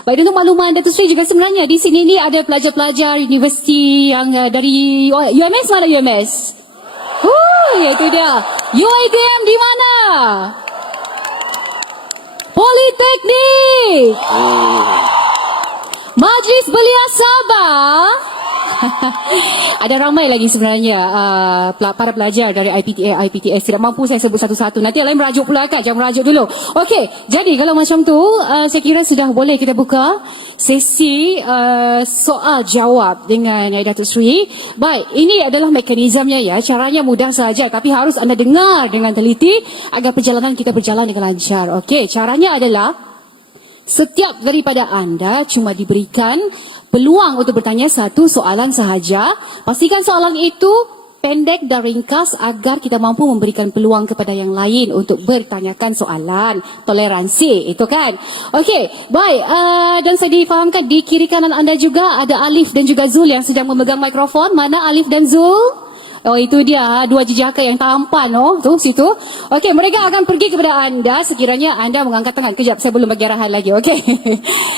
Baik, untuk makluman Datuk Seri juga sebenarnya di sini ni ada pelajar-pelajar universiti yang dari UMS. Mana UMS? Itu dia. UiTM di mana? Politeknik. Majlis Belia Sabah. Ada ramai lagi sebenarnya para pelajar dari IPTS. Tidak mampu saya sebut satu-satu. Nanti yang lain merajuk pula kan. Jangan merajuk dulu. Okey, jadi kalau macam tu saya kira sudah boleh kita buka sesi soal jawab dengan Datuk Seri. Baik, ini adalah mekanismenya ya. Caranya mudah saja tapi harus anda dengar dengan teliti agar perjalanan kita berjalan dengan lancar. Okey, caranya adalah setiap daripada anda cuma diberikan peluang untuk bertanya satu soalan sahaja. Pastikan soalan itu pendek dan ringkas agar kita mampu memberikan peluang kepada yang lain untuk bertanyakan soalan. Toleransi, itu kan? Okey, baik. Dan saya difahamkan di kiri kanan anda juga ada Alif dan juga Zul yang sedang memegang mikrofon. Mana Alif dan Zul? Oh, itu dia, dua jejaka yang tampan, tu situ. Okey, mereka akan pergi kepada anda sekiranya anda mengangkat tangan. Kejap, saya belum bagi arahan lagi, okey.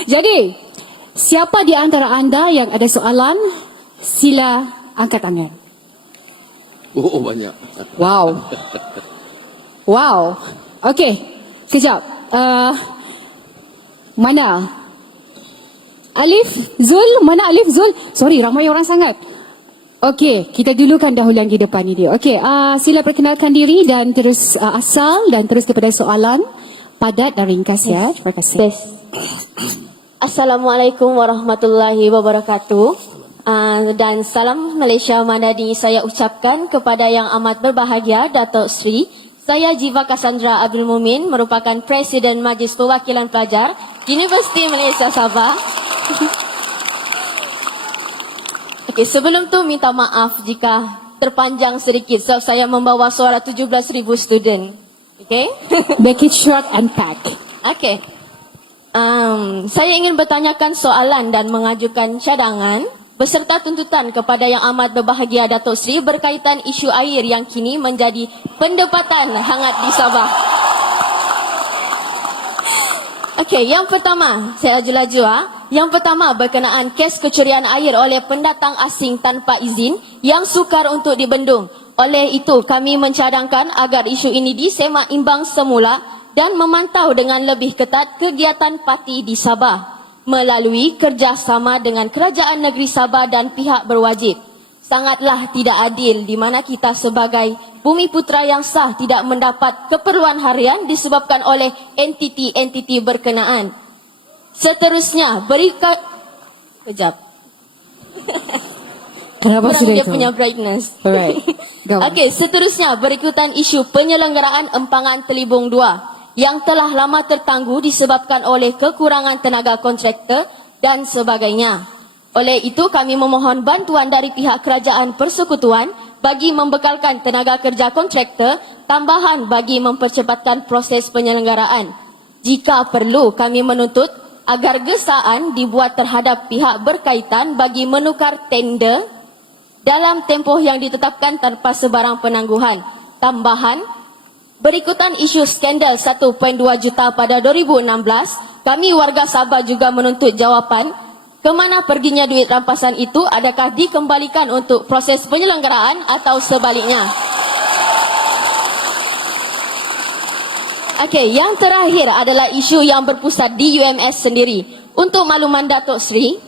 Jadi, siapa di antara anda yang ada soalan, sila angkat tangan. Oh, banyak. Wow. Okey, kejap. Mana? Alif, Zul? Mana Alif, Zul? Sorry, ramai orang sangat. Okey, kita dulukan dahulu yang di depan ini. Okey, sila perkenalkan diri dan terus asal dan terus kepada soalan padat dan ringkas ya. Terima kasih. Assalamualaikum warahmatullahi wabarakatuh. Dan salam Malaysia Madani saya ucapkan kepada yang amat berbahagia Datuk Seri. Saya Jiva Cassandra Abdul Mumin, merupakan Presiden Majlis Perwakilan Pelajar Universiti Malaysia Sabah. Okey, sebelum tu minta maaf jika terpanjang sedikit sebab saya membawa suara 17,000 student. Okey? Make it short and pack. Okey. Saya ingin bertanyakan soalan dan mengajukan cadangan beserta tuntutan kepada yang amat berbahagia Datuk Seri berkaitan isu air yang kini menjadi pendebatan hangat di Sabah. Okey, yang pertama, saya laju-laju. Yang pertama berkenaan kes kecurian air oleh pendatang asing tanpa izin yang sukar untuk dibendung. Oleh itu, kami mencadangkan agar isu ini disemak imbang semula dan memantau dengan lebih ketat kegiatan parti di Sabah melalui kerjasama dengan Kerajaan Negeri Sabah dan pihak berwajib. Sangatlah tidak adil di mana kita sebagai bumi putera yang sah tidak mendapat keperluan harian disebabkan oleh entiti-entiti berkenaan. Seterusnya, Kejap. Kenapa sudah dia itu? punya brightness. Alright. Go. Okey, seterusnya berikutan isu penyelenggaraan empangan Telibung 2 yang telah lama tertangguh disebabkan oleh kekurangan tenaga kontraktor dan sebagainya. Oleh itu, kami memohon bantuan dari pihak kerajaan persekutuan bagi membekalkan tenaga kerja kontraktor tambahan bagi mempercepatkan proses penyelenggaraan. Jika perlu, kami menuntut agar gesaan dibuat terhadap pihak berkaitan bagi menukar tender dalam tempoh yang ditetapkan tanpa sebarang penangguhan. Tambahan, berikutan isu skandal 1.2 juta pada 2016, kami warga Sabah juga menuntut jawapan ke mana perginya duit rampasan itu, adakah dikembalikan untuk proses penyelenggaraan atau sebaliknya. Okey, yang terakhir adalah isu yang berpusat di UMS sendiri. Untuk makluman Datuk Seri,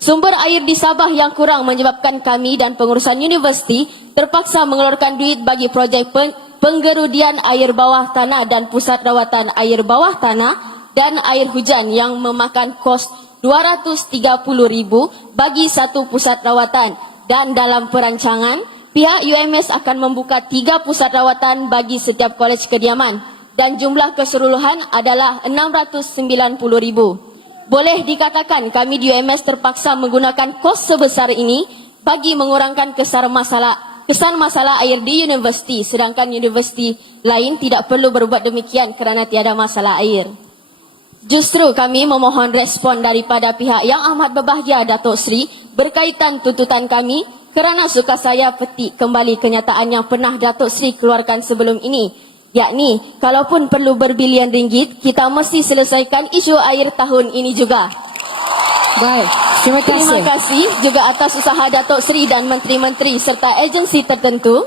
sumber air di Sabah yang kurang menyebabkan kami dan pengurusan universiti terpaksa mengeluarkan duit bagi projek penggerudian air bawah tanah dan pusat rawatan air bawah tanah dan air hujan yang memakan kos 230,000 bagi satu pusat rawatan. Dan dalam perancangan, pihak UMS akan membuka 3 pusat rawatan bagi setiap kolej kediaman. Dan jumlah keseluruhan adalah 690,000. Boleh dikatakan kami di UMS terpaksa menggunakan kos sebesar ini bagi mengurangkan kesan masalah air di universiti, sedangkan universiti lain tidak perlu berbuat demikian kerana tiada masalah air. Justru kami memohon respon daripada pihak yang amat berbahagia Datuk Seri berkaitan tuntutan kami kerana suka saya petik kembali kenyataan yang pernah Datuk Seri keluarkan sebelum ini, yakni kalaupun perlu berbilion ringgit, kita mesti selesaikan isu air tahun ini juga. Baik, terima kasih. Terima kasih juga atas usaha Datuk Seri dan menteri-menteri serta agensi tertentu.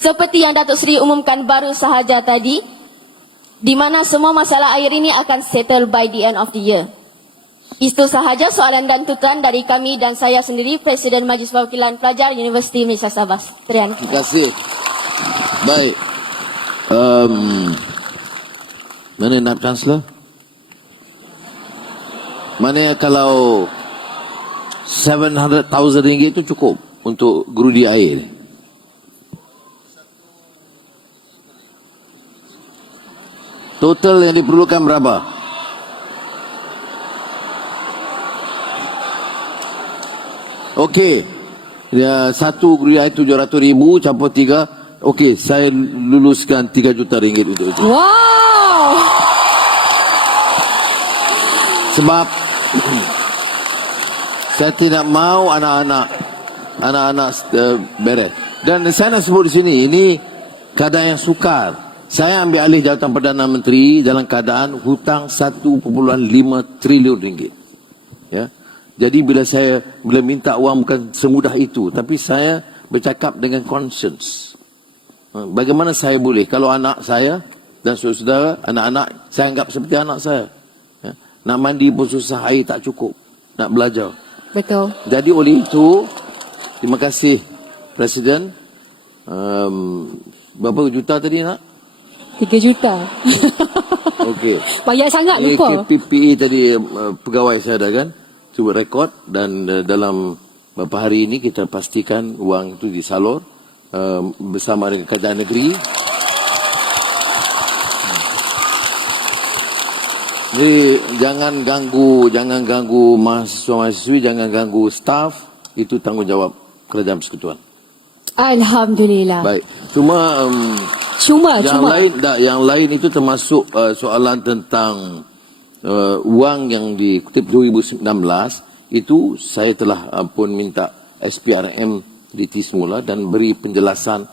Seperti yang Datuk Seri umumkan baru sahaja tadi, di mana semua masalah air ini akan settle by the end of the year. Itu sahaja soalan dan tuntutan dari kami dan saya sendiri, Presiden Majlis Perwakilan Pelajar Universiti Malaysia Sabah. Terima kasih. Baik. Mana nak Chancellor? Mana kalau 700,000 ringgit itu cukup untuk gerudi air? Total yang diperlukan berapa? Okey. Ya, satu gerudi air 700,000 campur 3. Okey, saya luluskan 3 juta ringgit untuk itu. Wow. Sebab saya tidak mahu anak-anak beres. Dan saya nak sebut di sini, ini keadaan yang sukar. Saya ambil alih jawatan Perdana Menteri dalam keadaan hutang 1.5 trilion ringgit. Ya. Jadi bila minta wang bukan semudah itu, tapi saya bercakap dengan conscience. Bagaimana saya boleh, kalau anak saya dan saudara, anak-anak saya anggap seperti anak saya. Ya. Nak mandi pun susah, air tak cukup. Nak belajar. Betul. Jadi oleh itu, terima kasih Presiden. Berapa juta tadi nak? 3 juta. Okey. Banyak sangat lupa. PPE tadi pegawai saya dah kan cuba rekod dan dalam beberapa hari ini kita pastikan wang itu disalur bersama dengan Kerajaan Negeri. Jadi jangan ganggu mahasiswa-mahasiswi, jangan ganggu staf, itu tanggungjawab Kerajaan Persekutuan. Alhamdulillah. Baik. Cuma yang lain itu termasuk soalan tentang wang yang dikutip 2019 itu saya telah pun minta SPRM teliti semula dan beri penjelasan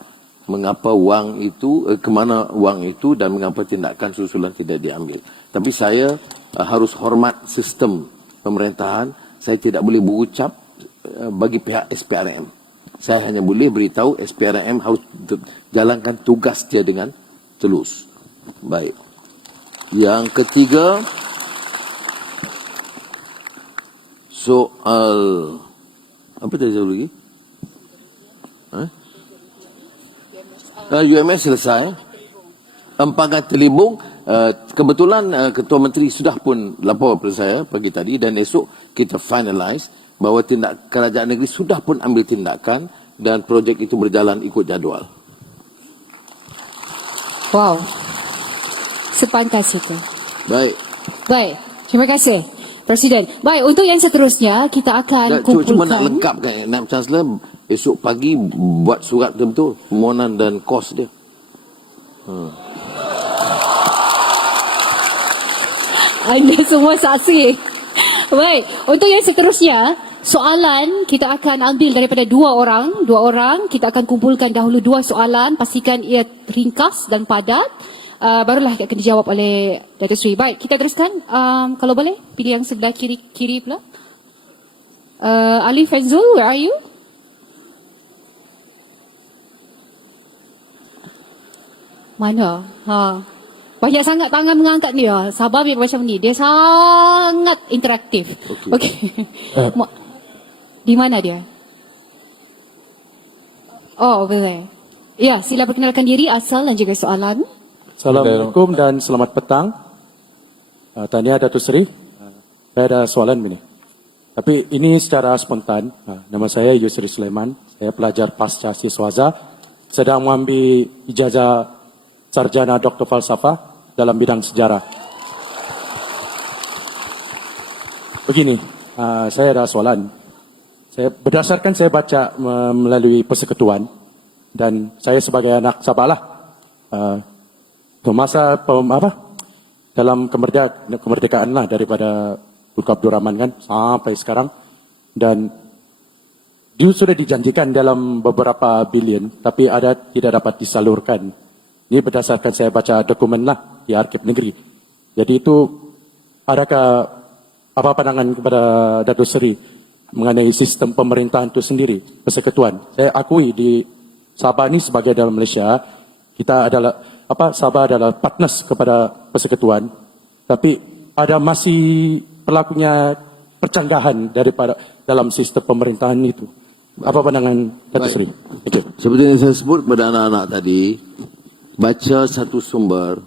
mengapa wang itu kemana wang itu dan mengapa tindakan susulan tidak diambil. Tapi saya harus hormat sistem pemerintahan. Saya tidak boleh berucap bagi pihak SPRM. Saya hanya boleh beritahu SPRM harus jalankan tugas dia dengan telus. Baik. Yang ketiga, soal apa tadi saya lagi? UMS selesai. Empangan Telibung, kebetulan Ketua Menteri sudah pun lapor kepada saya pagi tadi dan esok kita finalize bahawa Kerajaan Negeri sudah pun ambil tindakan dan projek itu berjalan ikut jadual. Wow. Sepangkas itu. Baik. Baik. Terima kasih Presiden. Baik, untuk yang seterusnya kita akan kumpulkan. Cuma nak lengkapkan, Naib Chancellor esok pagi buat surat betul permohonan dan kos dia. Anda semua saksi. Baik, untuk yang seterusnya, soalan kita akan ambil daripada dua orang. Kita akan kumpulkan dahulu 2 soalan, pastikan ia ringkas dan padat. Barulah akan dijawab oleh Datuk Seri. Baik, kita teruskan. Kalau boleh, pilih yang sebelah kiri pula. Ali Fenzul, where are you? Mana? Banyak sangat tangan mengangkat dia. Sabah memang macam ni. Dia sangat interaktif. Okey. Di mana dia? Oh, over there. Ya, sila perkenalkan diri, asal dan juga soalan. Assalamualaikum dan selamat petang. Tahniah Datuk Seri. Saya ada soalan ini. Tapi ini secara spontan. Nama saya Yusri Sulaiman. Saya pelajar pasca siswaza. Sedang mengambil ijazah sarjana Doktor Falsafah dalam bidang sejarah. Begini, saya ada soalan. Berdasarkan saya baca melalui persekutuan dan saya sebagai anak Sabah lah. Masa dalam kemerdekaan lah daripada Tunku Abdul Rahman kan sampai sekarang dan dia sudah dijanjikan dalam beberapa bilion tapi ada tidak dapat disalurkan Ini berdasarkan saya baca dokumen lah di Arsip Negeri. Jadi itu, adakah apa pandangan kepada Datuk Seri mengenai sistem pemerintahan itu sendiri, persekutuan? Saya akui di Sabah ni sebagai dalam Malaysia, kita adalah Sabah adalah partners kepada persekutuan, tapi ada masih berlakunya percanggahan daripada dalam sistem pemerintahan itu. Apa pandangan Datuk Seri? Okay. Seperti yang saya sebut kepada anak-anak tadi, baca satu sumber,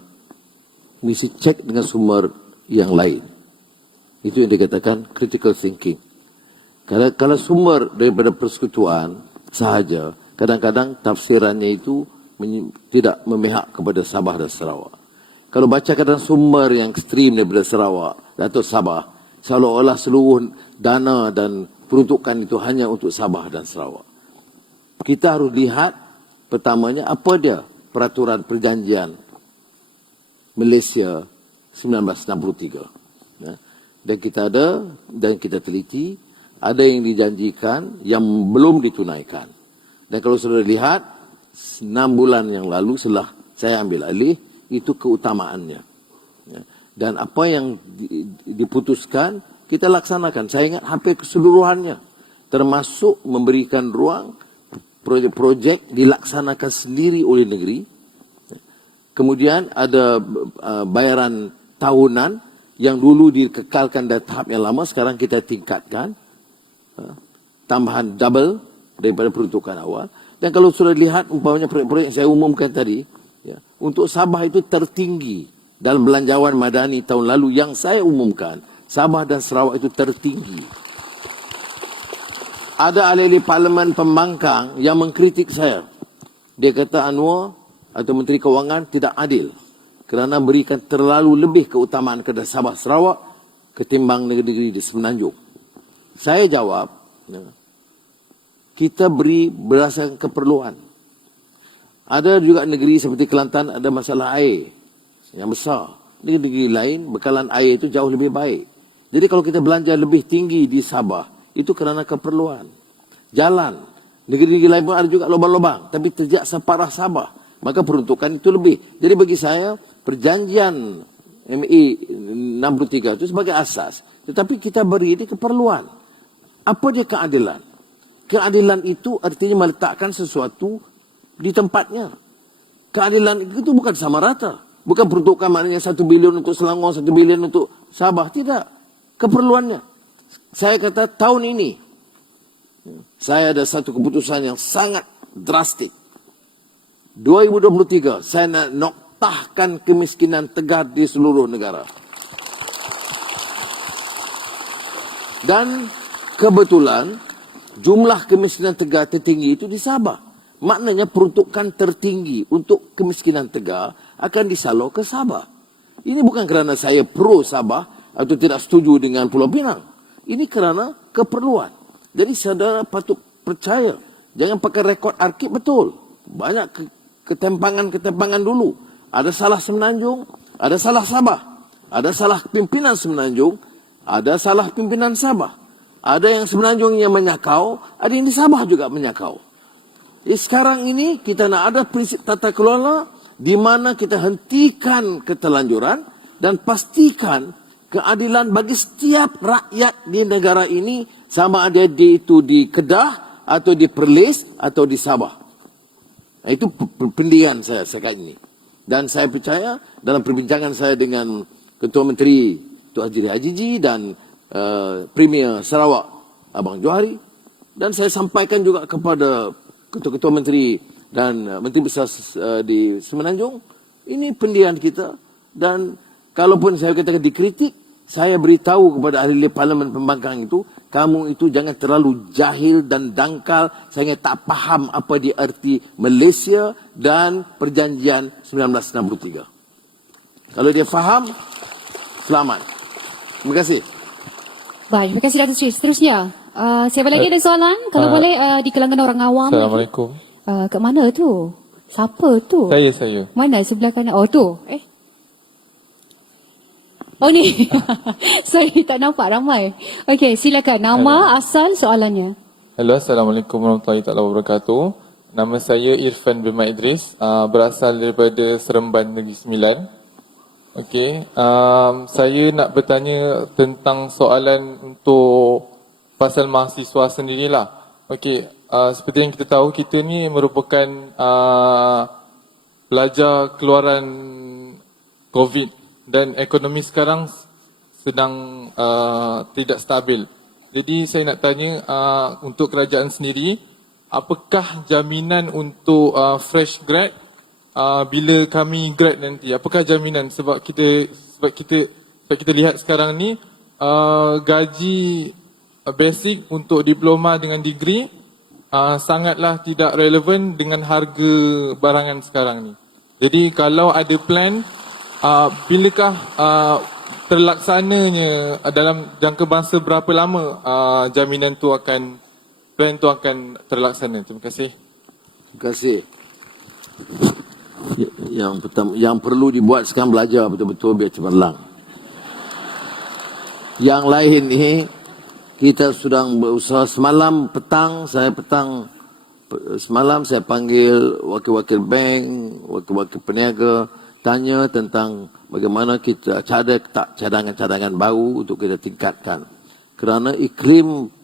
mesti cek dengan sumber yang lain. Itu yang dikatakan critical thinking. Kalau sumber daripada persekutuan sahaja, kadang-kadang tafsirannya itu tidak memihak kepada Sabah dan Sarawak. Kalau baca kadang sumber yang ekstrim daripada Sarawak atau Sabah, seolah-olah seluruh dana dan peruntukan itu hanya untuk Sabah dan Sarawak. Kita harus lihat pertamanya apa dia peraturan perjanjian Malaysia 1963. Dan kita teliti, ada yang dijanjikan yang belum ditunaikan. Dan kalau sudah lihat 6 bulan yang lalu setelah saya ambil alih, itu keutamaannya. Dan apa yang diputuskan kita laksanakan. Saya ingat hampir keseluruhannya, termasuk memberikan ruang projek-projek dilaksanakan sendiri oleh negeri. Kemudian ada bayaran tahunan yang dulu dikekalkan dari tahap yang lama, sekarang kita tingkatkan, tambahan double daripada peruntukan awal. Dan kalau sudah lihat umpamanya proyek-proyek yang saya umumkan tadi, untuk Sabah itu tertinggi dalam belanjawan madani tahun lalu yang saya umumkan. Sabah dan Sarawak itu tertinggi. Ada ahli Parlimen Pembangkang yang mengkritik saya. Dia kata Anwar atau Menteri Kewangan tidak adil kerana berikan terlalu lebih keutamaan kepada Sabah Sarawak ketimbang negeri-negeri di Semenanjung. Saya jawab, kita beri berdasarkan keperluan. Ada juga negeri seperti Kelantan ada masalah air yang besar. Negeri-negeri lain bekalan air itu jauh lebih baik. Jadi kalau kita belanja lebih tinggi di Sabah, itu kerana keperluan. Jalan, negeri-negeri lain pun ada juga lubang-lubang, tapi tidak separah Sabah. Maka peruntukan itu lebih. Jadi bagi saya, perjanjian ME 63 itu sebagai asas. Tetapi kita beri ini keperluan. Apa dia keadilan? Keadilan itu artinya meletakkan sesuatu di tempatnya. Keadilan itu bukan sama rata. Bukan peruntukan maknanya 1 bilion untuk Selangor, 1 bilion untuk Sabah. Tidak. Keperluannya. Saya kata tahun ini, saya ada satu keputusan yang sangat drastik. 2023, saya nak noktahkan kemiskinan tegar di seluruh negara. Dan kebetulan, jumlah kemiskinan tegar tertinggi itu di Sabah. Maknanya peruntukan tertinggi untuk kemiskinan tegar akan disalur ke Sabah. Ini bukan kerana saya pro Sabah atau tidak setuju dengan Pulau Pinang. Ini kerana keperluan. Jadi saudara patut percaya. Jangan pakai rekod Arsip betul. Banyak ketempangan-ketempangan dulu. Ada salah Semenanjung, ada salah Sabah. Ada salah pimpinan Semenanjung, ada salah pimpinan Sabah. Ada yang Semenanjung yang menyakau, ada yang di Sabah juga menyakau. Jadi sekarang ini kita nak ada prinsip tata kelola di mana kita hentikan keterlanjuran dan pastikan keadilan bagi setiap rakyat di negara ini, sama ada itu di Kedah atau di Perlis atau di Sabah. Itu pendirian saya sekarang ini. Dan saya percaya dalam perbincangan saya dengan Ketua Menteri Tuan Haji Hajiji dan Premier Sarawak Abang Johari, dan saya sampaikan juga kepada Ketua-Ketua Menteri dan Menteri Besar di Semenanjung, ini pendirian kita. Dan kalaupun saya katakan dikritik, saya beritahu kepada ahli Parlimen Pembangkang itu, kamu itu jangan terlalu jahil dan dangkal sehingga tak faham apa dia arti Malaysia dan perjanjian 1963. Kalau dia faham, selamat. Terima kasih. Baik, terima kasih Datuk Seri. Seterusnya, siapa lagi ada soalan? Kalau boleh di kalangan orang awam. Assalamualaikum. Kat mana tu? Siapa tu? Saya. Mana sebelah kanan? Oh tu. Oh ni. Sorry, tak nampak ramai. Okey, silakan. Nama, asal, soalannya. Hello, Assalamualaikum warahmatullahi wabarakatuh. Nama saya Irfan bin Mat Idris, berasal daripada Seremban Negeri Sembilan. Okey, saya nak bertanya tentang soalan untuk pasal mahasiswa sendirilah. Okey, seperti yang kita tahu, kita ni merupakan pelajar keluaran COVID dan ekonomi sekarang sedang tidak stabil. Jadi saya nak tanya untuk kerajaan sendiri, apakah jaminan untuk fresh grad bila kami grad nanti? Apakah jaminan sebab kita lihat sekarang ni gaji basic untuk diploma dengan degree sangatlah tidak relevan dengan harga barangan sekarang ni. Jadi kalau ada plan, bilakah terlaksananya dalam jangka masa berapa lama jaminan tu akan plan tu akan terlaksana? Terima kasih. Terima kasih. Yang pertama, yang perlu dibuat sekarang belajar betul-betul biar cemerlang. Yang lain ni kita sedang berusaha. Semalam saya panggil wakil-wakil bank, wakil-wakil peniaga, tanya tentang bagaimana kita cadangan-cadangan baru untuk kita tingkatkan. Kerana iklim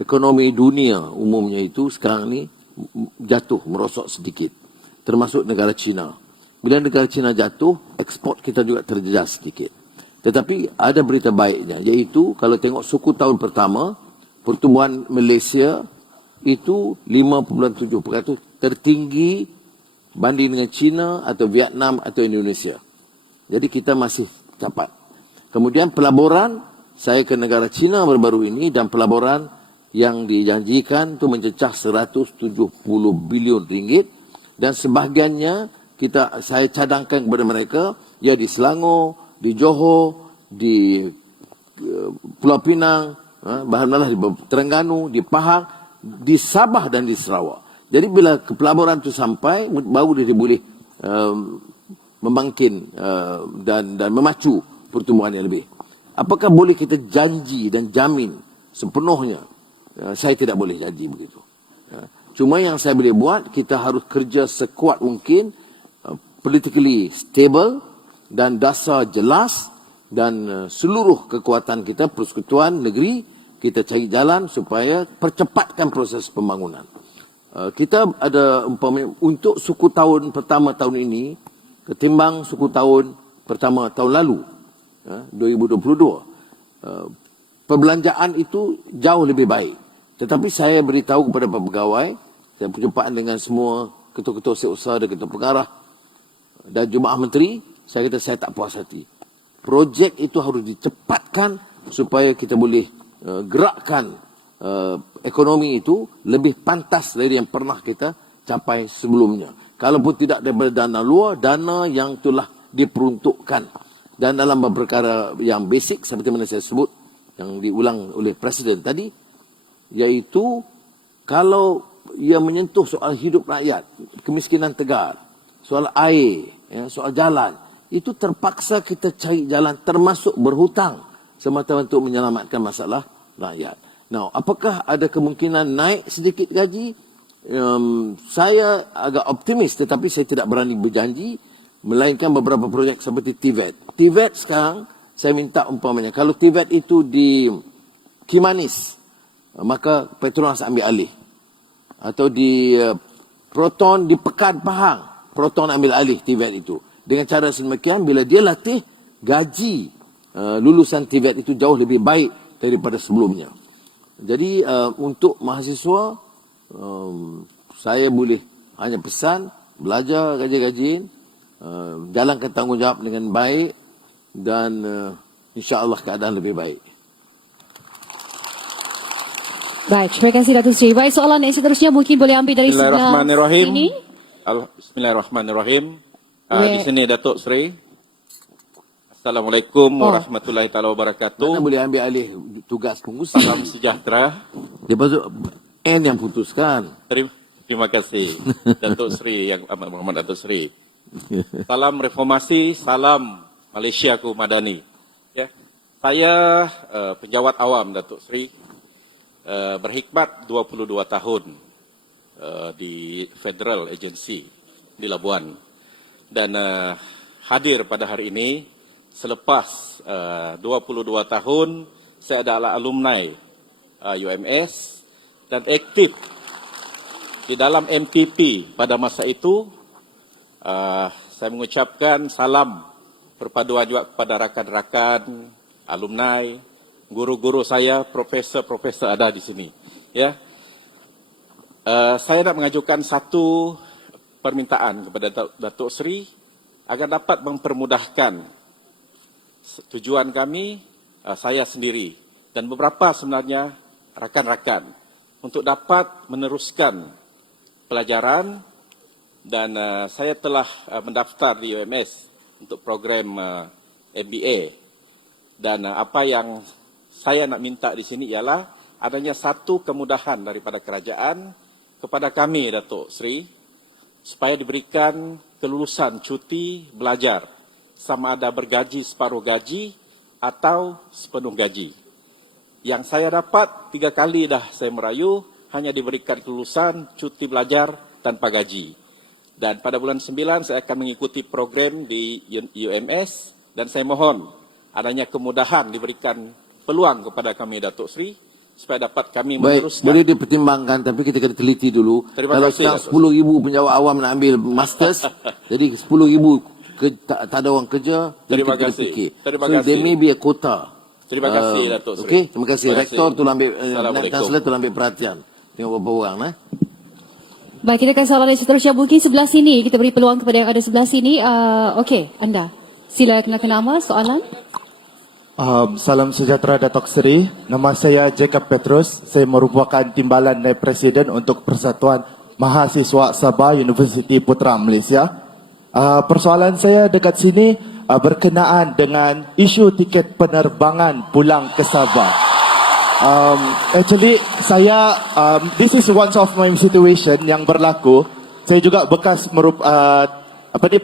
ekonomi dunia umumnya itu sekarang ni jatuh, merosot sedikit. Termasuk negara China. Bila negara China jatuh, ekspor kita juga terjejas sedikit. Tetapi ada berita baiknya, iaitu kalau tengok suku tahun pertama, pertumbuhan Malaysia itu 5.7%, tertinggi banding dengan China atau Vietnam atau Indonesia. Jadi kita masih cepat. Kemudian pelaburan, saya ke negara China baru-baru ini, dan pelaburan yang dijanjikan itu mencecah 170 bilion ringgit, dan sebahagiannya saya cadangkan kepada mereka, ya di Selangor, di Johor, di Pulau Pinang, bahan-bahan di Terengganu, di Pahang, di Sabah dan di Sarawak. Jadi bila ke pelaburan itu sampai, baru dia boleh membangkit dan memacu pertumbuhan yang lebih. Apakah boleh kita janji dan jamin sepenuhnya? Saya tidak boleh janji begitu. Cuma yang saya boleh buat, kita harus kerja sekuat mungkin, politically stable dan dasar jelas, dan seluruh kekuatan kita, persekutuan negeri, kita cari jalan supaya percepatkan proses pembangunan. Kita ada umpamanya untuk suku tahun pertama tahun ini ketimbang suku tahun pertama tahun lalu, 2022. Perbelanjaan itu jauh lebih baik. Tetapi saya beritahu kepada para pegawai, saya perjumpaan dengan semua ketua-ketua setiausaha dan ketua pengarah dan jemaah menteri, saya kata saya tak puas hati. Projek itu harus dicepatkan supaya kita boleh gerakkan ekonomi itu lebih pantas dari yang pernah kita capai sebelumnya. Kalaupun tidak daripada dana luar, dana yang telah diperuntukkan. Dan dalam perkara yang basic seperti mana saya sebut, yang diulang oleh Presiden tadi, iaitu kalau ia menyentuh soal hidup rakyat, kemiskinan tegar, soal air, soal jalan, itu terpaksa kita cari jalan, termasuk berhutang semata untuk menyelamatkan masalah rakyat. Now, apakah ada kemungkinan naik sedikit gaji? Saya agak optimis, tetapi saya tidak berani berjanji, melainkan beberapa projek seperti TVET. TVET sekarang, saya minta umpamanya, kalau TVET itu di Kimanis, maka Petronas ambil alih. Atau di Proton di Pekan Pahang, Proton ambil alih TVET itu. Dengan cara sedemikian, bila dia latih, gaji lulusan TVET itu jauh lebih baik daripada sebelumnya. Jadi untuk mahasiswa, saya boleh hanya pesan, belajar gaji-gajiin, jalankan tanggungjawab dengan baik, dan insya-Allah keadaan lebih baik. Baik, terima kasih Datuk Seri. Baik, soalan yang seterusnya mungkin boleh ambil dari sebelah sini. Bismillahirrahmanirrahim. Di sini Datuk Seri. Assalamualaikum warahmatullahi taala wabarakatuh. Mana boleh ambil alih tugas pengurusan? Salam sejahtera. Dia patut N yang putuskan. Terima kasih Datuk Seri Yang Amat Berhormat Datuk Seri. Salam reformasi, salam Malaysiaku Madani. Ya. Saya penjawat awam Datuk Seri, berkhidmat 22 tahun di Federal Agency di Labuan. Dan hadir pada hari ini selepas 22 tahun saya adalah alumni UMS dan aktif di dalam MPP pada masa itu. Saya mengucapkan salam perpaduan juga kepada rakan-rakan, alumni, guru-guru saya, profesor-profesor ada di sini. Ya, saya nak mengajukan satu permintaan kepada Datuk Seri agar dapat mempermudahkan tujuan kami, saya sendiri dan beberapa sebenarnya rakan-rakan untuk dapat meneruskan pelajaran. Dan saya telah mendaftar di UMS untuk program MBA. Dan apa yang saya nak minta di sini ialah adanya satu kemudahan daripada kerajaan kepada kami, Datuk Seri, supaya diberikan kelulusan cuti belajar sama ada bergaji separuh gaji atau sepenuh gaji. Yang saya dapat 3 kali dah saya merayu hanya diberikan kelulusan cuti belajar tanpa gaji. Dan pada bulan 9 saya akan mengikuti program di UMS dan saya mohon adanya kemudahan diberikan peluang kepada kami Datuk Seri supaya dapat kami Baik, meneruskan. boleh dipertimbangkan tapi kita kena teliti dulu. Terima Kalau kasih, sekarang Datuk. 10,000 penjawat awam nak ambil masters, jadi 10,000 tak ada orang kerja, jadi Terima kita kena kasih. fikir. Terima so kasih. there may be a quota. Terima kasih, Datuk Seri. Okey, terima kasih. Terima kasih. Rektor tolong ambil, Assalamualaikum. Chancellor tolong ambil perhatian. Tengok berapa orang. Baik, kita akan soalan yang seterusnya. Mungkin sebelah sini, kita beri peluang kepada yang ada sebelah sini. Okey, anda. Sila kenalkan nama, soalan. Salam sejahtera Datuk Seri. Nama saya Jacob Petrus. Saya merupakan timbalan Naib Presiden untuk Persatuan Mahasiswa Sabah Universiti Putra Malaysia. Persoalan saya dekat sini berkenaan dengan isu tiket penerbangan pulang ke Sabah. Actually, saya this is one of my situation yang berlaku. Saya juga bekas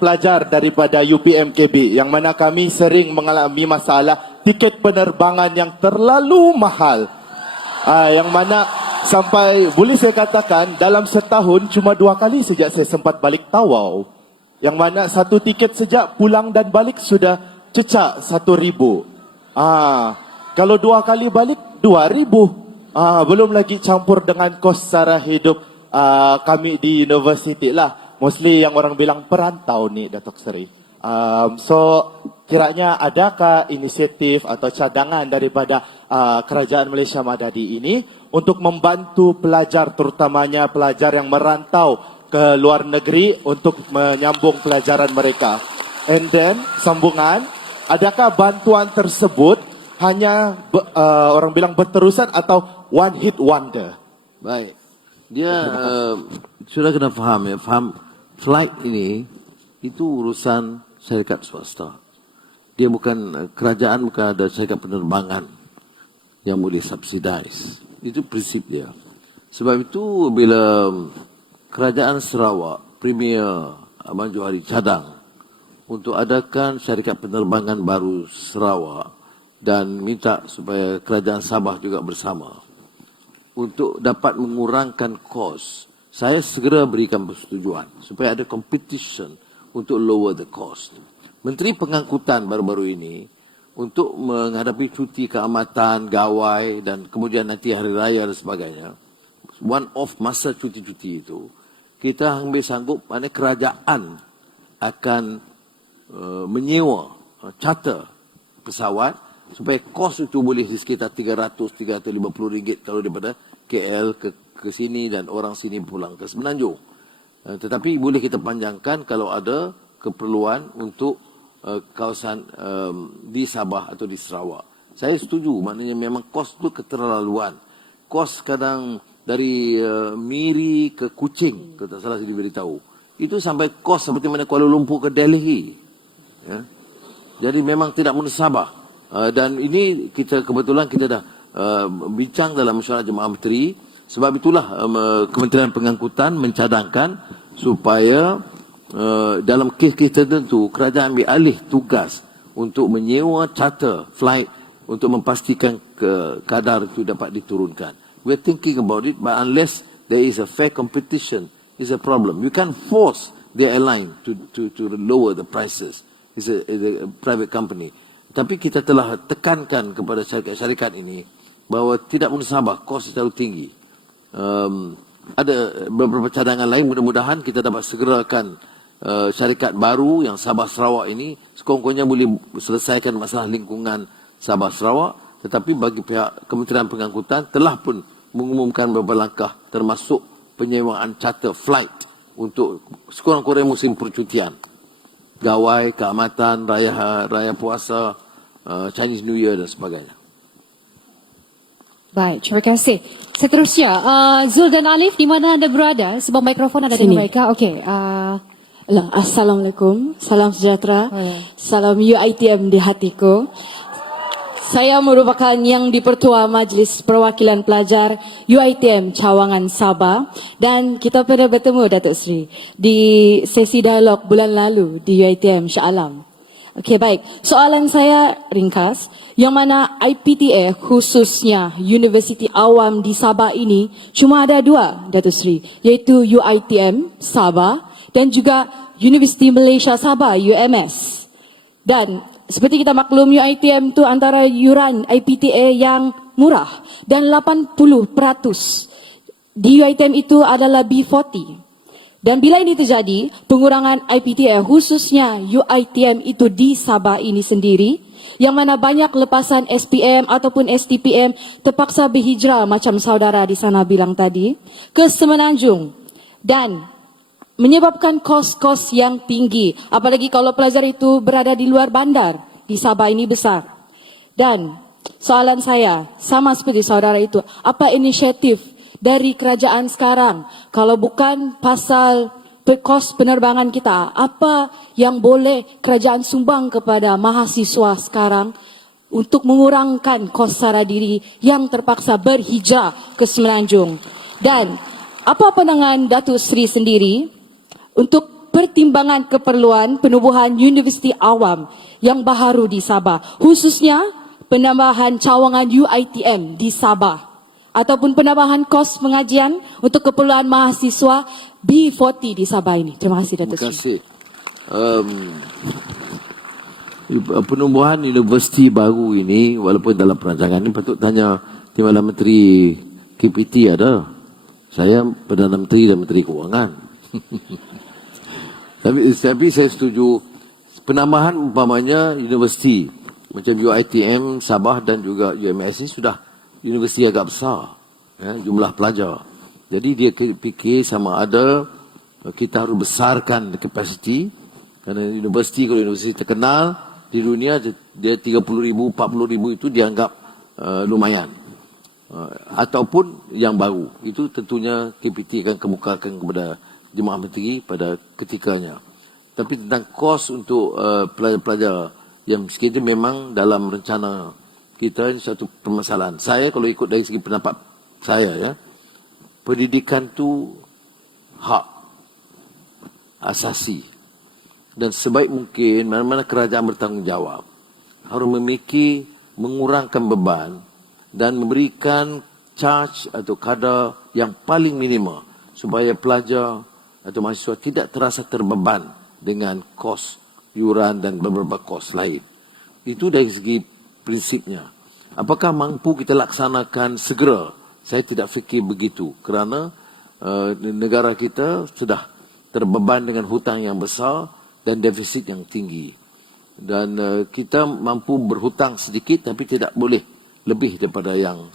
pelajar daripada UPMKB yang mana kami sering mengalami masalah tiket penerbangan yang terlalu mahal. Yang mana sampai boleh saya katakan dalam setahun cuma 2 kali sejak saya sempat balik Tawau. Yang mana satu tiket sejak pulang dan balik sudah cecak 1,000. Kalau 2 kali balik 2,000. Belum lagi campur dengan kos sara hidup kami di universiti lah. Mostly yang orang bilang perantau ni Datuk Seri. So kiranya adakah inisiatif atau cadangan daripada Kerajaan Malaysia Madani ini untuk membantu pelajar, terutamanya pelajar yang merantau ke luar negeri untuk menyambung pelajaran mereka. And then sambungan, adakah bantuan tersebut hanya orang bilang berterusan atau one hit wonder? Baik. Dia sudah kena faham ya. Faham flight ini itu urusan syarikat swasta. Dia bukan kerajaan, bukan ada syarikat penerbangan yang boleh subsidize. Itu prinsip dia. Sebab itu bila Kerajaan Sarawak Premier Abang Johari cadang untuk adakan syarikat penerbangan baru Sarawak dan minta supaya Kerajaan Sabah juga bersama untuk dapat mengurangkan kos. Saya segera berikan persetujuan supaya ada competition untuk lower the cost. Menteri Pengangkutan baru-baru ini untuk menghadapi cuti keamatan, gawai dan kemudian nanti hari raya dan sebagainya. One off masa cuti-cuti itu, kita ambil sanggup mana kerajaan akan menyewa charter pesawat supaya kos itu boleh di sekitar 300-350 ringgit kalau daripada KL ke sini dan orang sini pulang ke Semenanjung. Tetapi boleh kita panjangkan kalau ada keperluan untuk kawasan di Sabah atau di Sarawak. Saya setuju, maknanya memang kos itu keterlaluan. Kos kadang dari Miri ke Kuching, kalau tak salah saya diberitahu. Itu sampai kos seperti mana Kuala Lumpur ke Delhi. Ya. Jadi memang tidak munasabah. Dan ini kita kebetulan kita dah bincang dalam mesyuarat Jemaah Menteri. Sebab itulah Kementerian Pengangkutan mencadangkan supaya dalam kes-kes tertentu kerajaan ambil alih tugas untuk menyewa charter flight untuk memastikan kadar itu dapat diturunkan. We're thinking about it, but unless there is a fair competition. It's a problem. You can't force the airline to lower the prices. It's a private company. Tapi kita telah tekankan kepada syarikat-syarikat ini bahawa tidak musnabah, kos terlalu tinggi. Ada beberapa cadangan lain, mudah-mudahan kita dapat segerakan syarikat baru yang Sabah Sarawak ini sekurang-kurangnya boleh selesaikan masalah lingkungan Sabah Sarawak. Tetapi bagi pihak Kementerian Pengangkutan telah pun mengumumkan beberapa langkah termasuk penyewaan charter flight untuk sekurang-kurangnya musim percutian. Gawai, keamatan, raya puasa, Chinese New Year dan sebagainya. Baik, terima kasih. Seterusnya, Zul dan Alif, di mana anda berada? Sebab mikrofon ada dengan mereka. Okey. Assalamualaikum, salam sejahtera, Waalaikumsalam. salam UiTM di hatiku. Saya merupakan yang dipertua Majlis Perwakilan Pelajar UiTM Cawangan Sabah dan kita pernah bertemu Datuk Seri di sesi dialog bulan lalu di UiTM Shah Alam. Okey, baik. Soalan saya ringkas, yang mana IPTA khususnya Universiti Awam di Sabah ini cuma ada dua, Datuk Seri, iaitu UiTM Sabah dan juga Universiti Malaysia Sabah UMS. Dan seperti kita maklum, UiTM itu antara yuran IPTA yang murah dan 80% di UiTM itu adalah B40. Dan bila ini terjadi, pengurangan IPTA khususnya UiTM itu di Sabah ini sendiri, yang mana banyak lepasan SPM ataupun STPM terpaksa berhijrah macam saudara di sana bilang tadi, ke Semenanjung. Dan menyebabkan kos-kos yang tinggi. Apalagi kalau pelajar itu berada di luar bandar. Di Sabah ini besar. Dan soalan saya, sama seperti saudara itu, apa inisiatif dari kerajaan sekarang? Kalau bukan pasal kos penerbangan kita, apa yang boleh kerajaan sumbang kepada mahasiswa sekarang untuk mengurangkan kos sara diri yang terpaksa berhijrah ke Semenanjung? Dan apa pandangan Datuk Seri sendiri untuk pertimbangan keperluan penubuhan Universiti Awam yang baharu di Sabah, khususnya penambahan cawangan UiTM di Sabah ataupun penambahan kos pengajian untuk keperluan mahasiswa B40 di Sabah ini. Terima kasih Datuk Terima Seri. kasih. Penubuhan universiti baru ini, walaupun dalam perancangan ini, patut tanya Timbalan Menteri KPT ada. Saya Perdana Menteri dan Menteri Kewangan. Tapi saya setuju penambahan umpamanya universiti macam UiTM Sabah dan juga UMS ini sudah universiti agak besar, ya, jumlah pelajar. Jadi dia fikir sama ada kita harus besarkan kapasiti, kerana universiti, kalau universiti terkenal di dunia dia 30,000, 40,000 itu dianggap lumayan. Ataupun yang baru, itu tentunya KPT akan kemukakan kepada Jemaah Menteri pada ketikanya. Tapi tentang kos untuk pelajar-pelajar yang miskin itu memang dalam rencana kita ini satu permasalahan. Saya kalau ikut dari segi pendapat saya, ya, pendidikan tu hak asasi. Dan sebaik mungkin mana-mana kerajaan bertanggungjawab harus memiliki mengurangkan beban dan memberikan charge atau kadar yang paling minima supaya pelajar atau mahasiswa tidak terasa terbeban dengan kos yuran dan beberapa kos lain. Itu dari segi prinsipnya. Apakah mampu kita laksanakan segera? Saya tidak fikir begitu kerana negara kita sudah terbeban dengan hutang yang besar dan defisit yang tinggi. Dan kita mampu berhutang sedikit tapi tidak boleh lebih daripada yang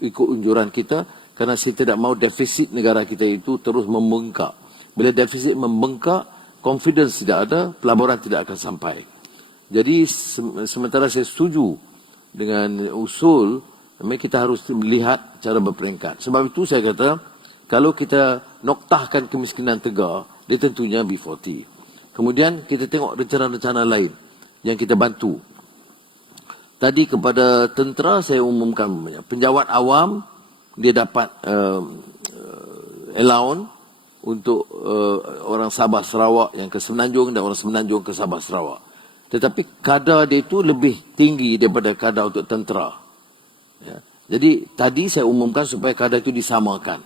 ikut unjuran kita, kerana saya tidak mahu defisit negara kita itu terus membengkak. Bila defisit membengkak, confidence tidak ada, pelaburan tidak akan sampai. Jadi sementara saya setuju dengan usul, memang kita harus melihat cara berperingkat. Sebab itu saya kata, kalau kita noktahkan kemiskinan tegar, dia tentunya B40. Kemudian kita tengok rencana-rencana lain yang kita bantu. Tadi kepada tentera saya umumkan, penjawat awam dia dapat allowance untuk orang Sabah Sarawak yang ke Semenanjung dan orang Semenanjung ke Sabah Sarawak. Tetapi kadar dia itu lebih tinggi daripada kadar untuk tentera. Ya. Jadi tadi saya umumkan supaya kadar itu disamakan.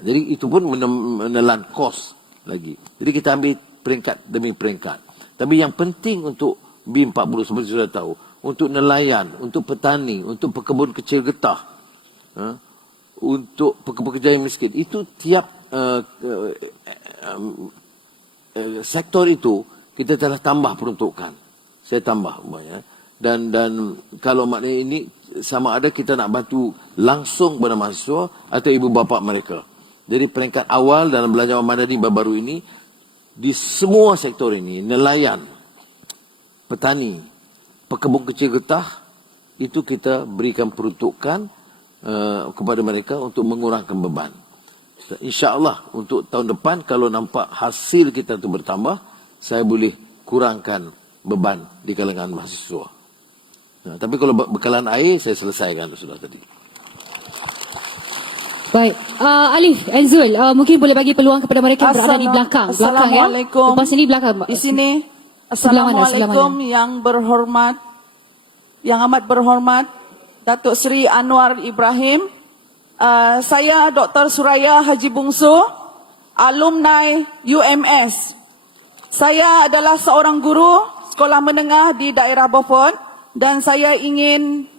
Jadi itu pun menelan kos lagi. Jadi kita ambil peringkat demi peringkat. Tapi yang penting untuk B40 seperti sudah tahu, untuk nelayan, untuk petani, untuk pekebun kecil getah, untuk pekerja yang miskin, itu tiap sektor itu kita telah tambah peruntukan. Saya tambah umpamanya. Dan kalau maknanya ini sama ada kita nak bantu langsung kepada mahasiswa atau ibu bapa mereka. Jadi peringkat awal dalam belanjawan madani baru ini di semua sektor ini, nelayan, petani, pekebun kecil getah, itu kita berikan peruntukan kepada mereka untuk mengurangkan beban. InsyaAllah untuk tahun depan kalau nampak hasil kita itu bertambah, saya boleh kurangkan beban di kalangan mahasiswa. Tapi kalau bekalan air, saya selesaikan sudah tadi. Baik, Alif, Enzul, mungkin boleh bagi peluang kepada mereka yang berada di belakang. Assalamualaikum. Lepas ini belakang. Di sini. Sebelah mana, sebelah Assalamualaikum yang berhormat, yang amat berhormat, Datuk Seri Anwar Ibrahim. Saya Dr. Suraya Haji Bungsu, alumni UMS. Saya adalah seorang guru sekolah menengah di daerah Beaufort dan saya ingin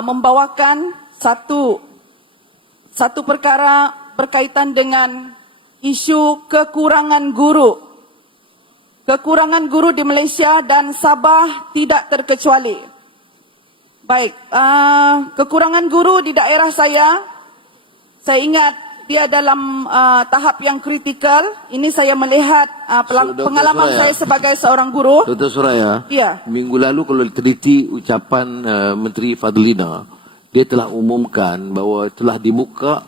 membawakan satu perkara berkaitan dengan isu kekurangan guru. Kekurangan guru di Malaysia dan Sabah tidak terkecuali. Baik, kekurangan guru di daerah saya ingat dia dalam tahap yang kritikal. Ini saya melihat pengalaman Suraya, saya sebagai seorang guru. Dr. Suraya, Ya. minggu lalu kalau teliti ucapan Menteri Fadlina, dia telah umumkan bahawa telah dibuka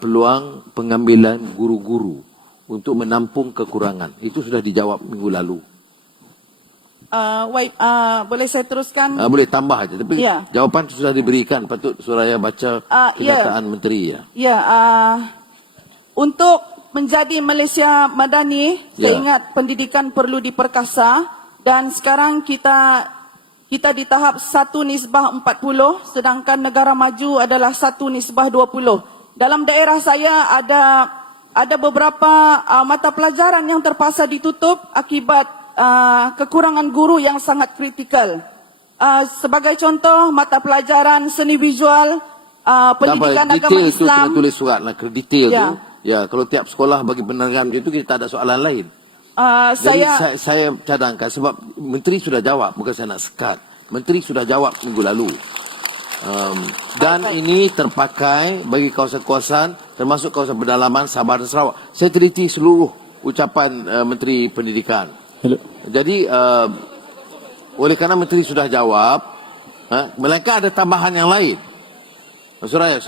peluang pengambilan guru-guru untuk menampung kekurangan. Itu sudah dijawab minggu lalu. Boleh saya teruskan? Boleh tambah aja, tapi Ya. jawapan sudah diberikan. Patut Suraya baca kenyataan menteri ya. Ya, untuk menjadi Malaysia Madani, saya Ya. ingat pendidikan perlu diperkasa dan sekarang kita di tahap 1:40, sedangkan negara maju adalah 1:20. Dalam daerah saya ada beberapa mata pelajaran yang terpaksa ditutup akibat kekurangan guru yang sangat kritikal. Sebagai contoh, mata pelajaran seni visual, pendidikan agama detail tu Islam. kena tulis surat lah, detail Ya. tu. Ya, kalau tiap sekolah bagi penerangkan itu kita tak ada soalan lain. Jadi saya cadangkan sebab menteri sudah jawab, bukan saya nak sekat. Menteri sudah jawab minggu lalu. Dan ini terpakai bagi kawasan-kawasan termasuk kawasan pedalaman Sabah dan Sarawak. Saya teliti seluruh ucapan Menteri Pendidikan. Hello. Jadi oleh kerana menteri sudah jawab, melainkan ada tambahan yang lain. Suraya,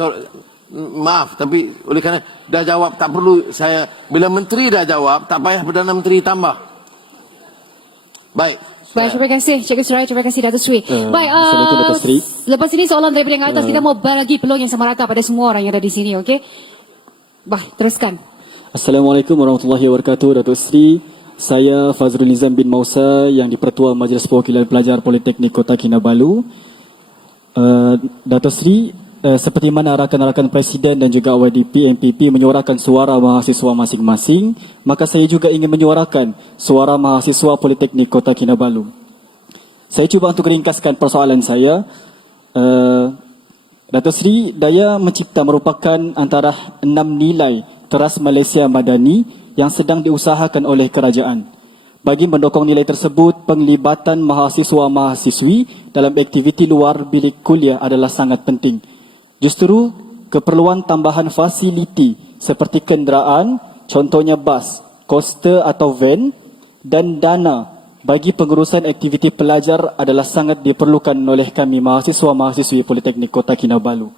maaf tapi oleh kerana dah jawab tak perlu saya, bila menteri dah jawab tak payah Perdana Menteri tambah. Baik. Baik, terima kasih Cikgu Suraya, terima kasih Datuk Sri. Baik, Assalamualaikum, Datuk Sri. lepas ini soalan daripada yang atas, kita mau bagi peluang yang sama rata pada semua orang yang ada di sini, okey? Baik, teruskan. Assalamualaikum warahmatullahi wabarakatuh, Datuk Sri. Saya Fazrul Nizam bin Mausa yang di-Pertua Majlis Perwakilan Pelajar Politeknik Kota Kinabalu. Datuk Sri, seperti mana rakan-rakan Presiden dan juga YDP MPP menyuarakan suara mahasiswa masing-masing, maka saya juga ingin menyuarakan suara mahasiswa Politeknik Kota Kinabalu. Saya cuba untuk ringkaskan persoalan saya. Datuk Sri, Daya Mencipta merupakan antara 6 nilai Teras Malaysia Madani yang sedang diusahakan oleh kerajaan. Bagi mendukung nilai tersebut, penglibatan mahasiswa-mahasiswi dalam aktiviti luar bilik kuliah adalah sangat penting. Justru, keperluan tambahan fasiliti seperti kenderaan, contohnya bas, koster atau van, dan dana bagi pengurusan aktiviti pelajar adalah sangat diperlukan oleh kami mahasiswa-mahasiswi Politeknik Kota Kinabalu.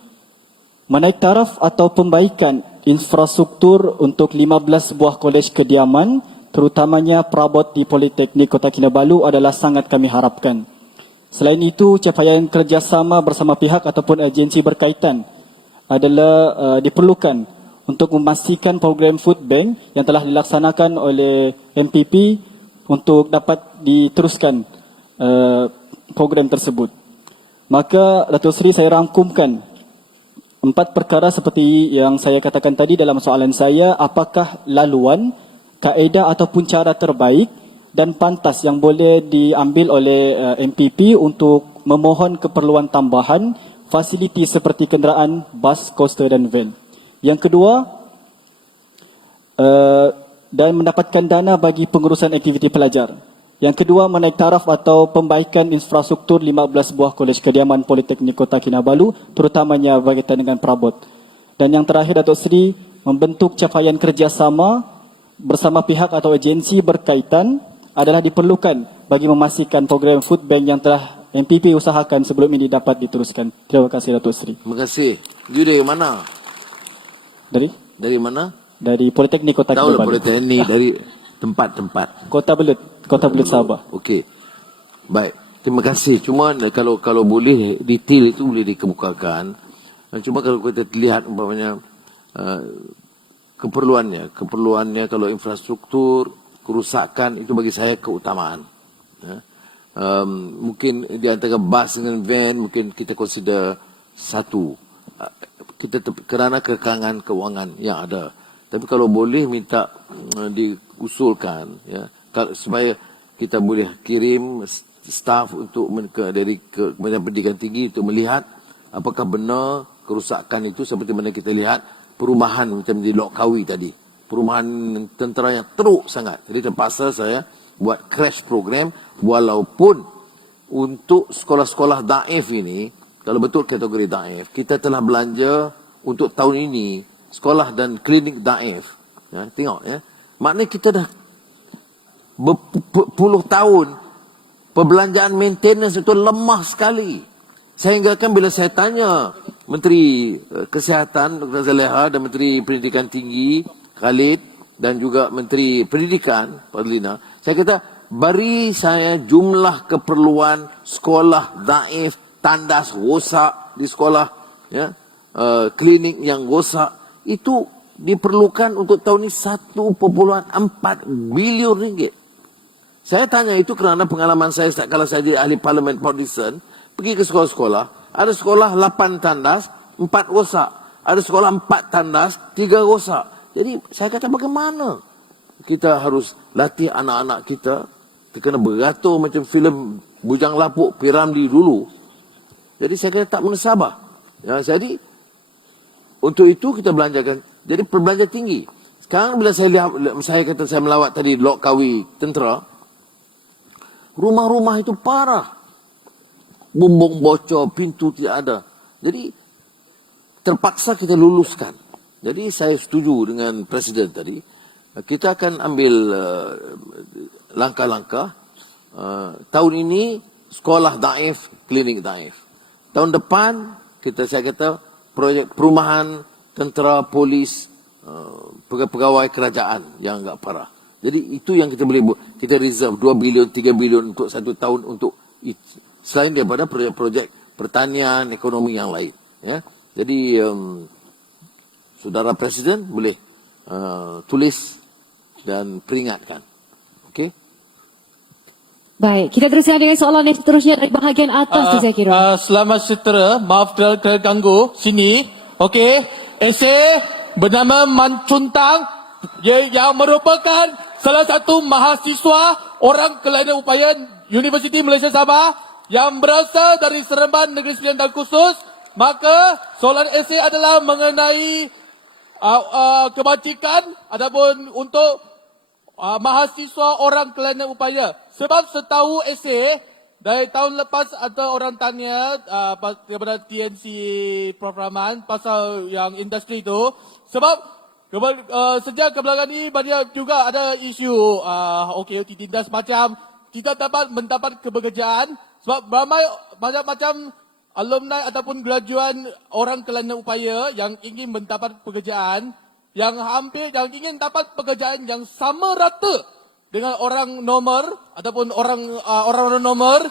Menaik taraf atau pembaikan infrastruktur untuk 15 buah kolej kediaman, terutamanya perabot di Politeknik Kota Kinabalu adalah sangat kami harapkan. Selain itu, capaian kerjasama bersama pihak ataupun agensi berkaitan adalah diperlukan untuk memastikan program food bank yang telah dilaksanakan oleh MPP untuk dapat diteruskan program tersebut. Maka Datuk Seri, saya rangkumkan 4 perkara seperti yang saya katakan tadi dalam soalan saya, apakah laluan, kaedah ataupun cara terbaik dan pantas yang boleh diambil oleh MPP untuk memohon keperluan tambahan fasiliti seperti kenderaan, bas, coaster dan van. Yang kedua, dan mendapatkan dana bagi pengurusan aktiviti pelajar. Yang kedua, menaik taraf atau pembaikan infrastruktur 15 buah kolej kediaman Politeknik Kota Kinabalu, terutamanya berkaitan dengan perabot. Dan yang terakhir, Datuk Seri, membentuk capaian kerjasama bersama pihak atau agensi berkaitan adalah diperlukan bagi memastikan program food bank yang telah MPP usahakan sebelum ini dapat diteruskan. Terima kasih, Datuk Seri. Terima kasih. You dari mana? Dari mana? Dari Politeknik Kota Tahu lah Kinabalu. Politeknik dari tempat-tempat. Kota Belud Sabah. Okey. Baik. Terima kasih. Cuma kalau boleh detail itu boleh dikemukakan. Cuma kalau kita lihat umpamanya keperluannya kalau infrastruktur, kerusakan itu bagi saya keutamaan. Ya. Mungkin di antara bas dengan van mungkin kita consider satu. Kerana kekangan keuangan yang ada. Tapi kalau boleh minta diusulkan ya supaya kita boleh kirim staf untuk dari Kementerian Pendidikan Tinggi untuk melihat apakah benar kerusakan itu seperti mana kita lihat perumahan macam di Lok Kawi tadi. Perumahan tentera yang teruk sangat. Jadi terpaksa saya buat crash program walaupun untuk sekolah-sekolah daif ini, kalau betul kategori daif, kita telah belanja untuk tahun ini sekolah dan klinik daif. Ya, tengok ya. Maknanya kita dah berpuluh tahun perbelanjaan maintenance itu lemah sekali. Sehingga kan bila saya tanya Menteri Kesihatan Dr. Zaleha dan Menteri Pendidikan Tinggi Khalid dan juga Menteri Pendidikan Fadlina, saya kata beri saya jumlah keperluan sekolah daif, tandas rosak di sekolah, ya, klinik yang rosak, itu diperlukan untuk tahun ini 1.4 bilion ringgit. Saya tanya itu kerana pengalaman saya kalau saya jadi ahli parlimen Port Dickson, pergi ke sekolah-sekolah, ada sekolah 8 tandas, 4 rosak. Ada sekolah 4 tandas, 3 rosak. Jadi saya kata bagaimana kita harus latih anak-anak kita kena beratur macam filem Bujang Lapuk Piramli dulu. Jadi saya kata tak munasabah. Ya, jadi untuk itu kita belanjakan. Jadi perbelanja tinggi. Sekarang bila saya lihat, saya kata saya melawat tadi Lok Kawi Tentera, rumah-rumah itu parah. Bumbung bocor, pintu tidak ada. Jadi terpaksa kita luluskan. Jadi saya setuju dengan Presiden tadi. Kita akan ambil langkah-langkah. Tahun ini sekolah daif, klinik daif. Tahun depan saya kata projek perumahan tentera, polis, pegawai kerajaan yang agak parah. Jadi itu yang kita boleh buat. Kita reserve 2 bilion, 3 bilion untuk 1 tahun untuk selain daripada projek-projek pertanian, ekonomi yang lain. Ya. Jadi Saudara Presiden boleh tulis dan peringatkan. Okey? Baik, kita teruskan dengan soalan yang seterusnya dari bahagian atas tu saya kira. Selamat sejahtera, maaf telah ganggu sini. Okey, esei bernama Mancuntang yang merupakan salah satu mahasiswa orang kelainan upaya Universiti Malaysia Sabah yang berasal dari Seremban Negeri Sembilan dan Khusus. Maka soalan esei adalah mengenai kebajikan adapun untuk mahasiswa orang kelainan upaya. Sebab setahu esei dari tahun lepas ada orang tanya daripada TNC Prof Rahman pasal yang industri itu. Sebab sejak kebelakangan ini banyak juga ada isu OKT tindas macam tidak dapat mendapat kebekerjaan sebab ramai macam alumni ataupun graduan orang kelainan upaya yang ingin mendapat pekerjaan yang ingin dapat pekerjaan yang sama rata dengan orang normal ataupun orang normal,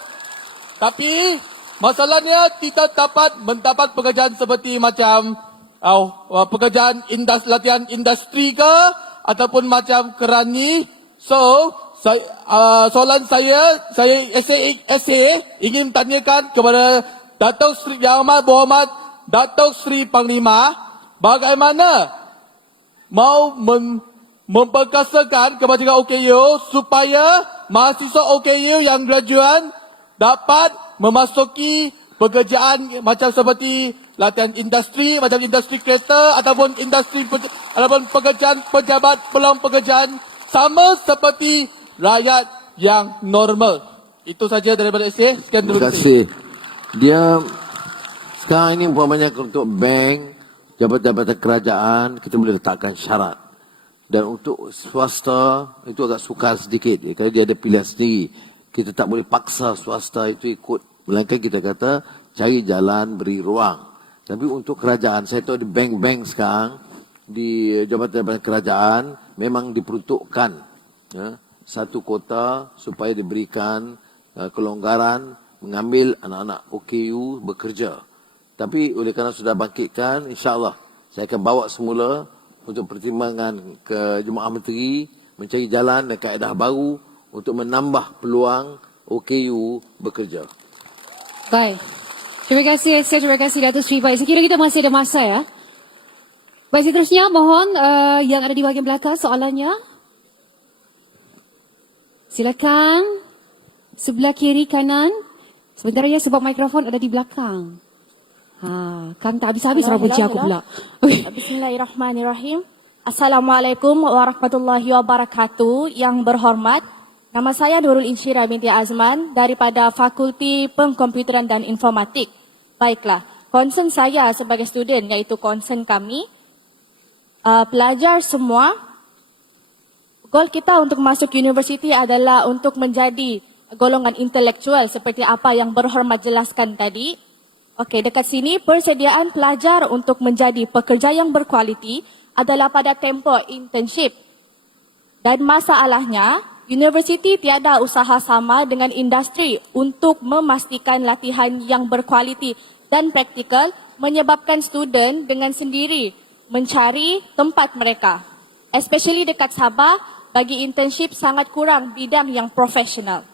tapi masalahnya tidak dapat mendapat pekerjaan seperti macam pekerjaan latihan industri ke ataupun macam kerani. So soalan saya essay ingin tanyakan kepada Datuk Seri Yang Amat Berhormat Datuk Seri Panglima bagaimana mau memperkasakan kebajikan OKU supaya mahasiswa OKU yang graduan dapat memasuki pekerjaan macam seperti latihan industri, macam industri kereta ataupun ataupun pekerjaan pejabat peluang pekerjaan sama seperti rakyat yang normal. Itu saja daripada saya. Sekian, Terima kasih. Dia sekarang ini umpamanya untuk bank, jabatan-jabatan kerajaan, kita boleh letakkan syarat. Dan untuk swasta, itu agak sukar sedikit. Kerana dia ada pilihan sendiri. Kita tak boleh paksa swasta itu ikut. Melainkan kita kata, cari jalan, beri ruang. Tapi untuk kerajaan, saya tahu di bank-bank sekarang, di jabatan-jabatan kerajaan, memang diperuntukkan satu kota supaya diberikan kelonggaran mengambil anak-anak OKU bekerja. Tapi oleh kerana sudah bangkitkan, insyaAllah saya akan bawa semula untuk pertimbangan ke Jemaah Menteri mencari jalan dan kaedah baru untuk menambah peluang OKU bekerja. Baik. Terima kasih, terima kasih Datuk Seri. Baik, saya kira kita masih ada masa ya. Baik, seterusnya mohon yang ada di bahagian belakang soalannya. Silakan. Sebelah kiri, kanan. Sebentar ya sebab mikrofon ada di belakang. Kang tak habis-habis orang puji aku pula. Okay. Bismillahirrahmanirrahim. Assalamualaikum warahmatullahi wabarakatuh. Yang berhormat, nama saya Nurul Insyira binti Azman daripada Fakulti Pengkomputeran dan Informatik. Baiklah, concern saya sebagai student iaitu concern kami, pelajar semua, goal kita untuk masuk universiti adalah untuk menjadi golongan intelektual seperti apa yang berhormat jelaskan tadi. Okey, dekat sini persediaan pelajar untuk menjadi pekerja yang berkualiti adalah pada tempoh internship. Dan masalahnya, universiti tiada usaha sama dengan industri untuk memastikan latihan yang berkualiti dan praktikal menyebabkan student dengan sendiri mencari tempat mereka. Especially dekat Sabah, bagi internship sangat kurang bidang yang profesional.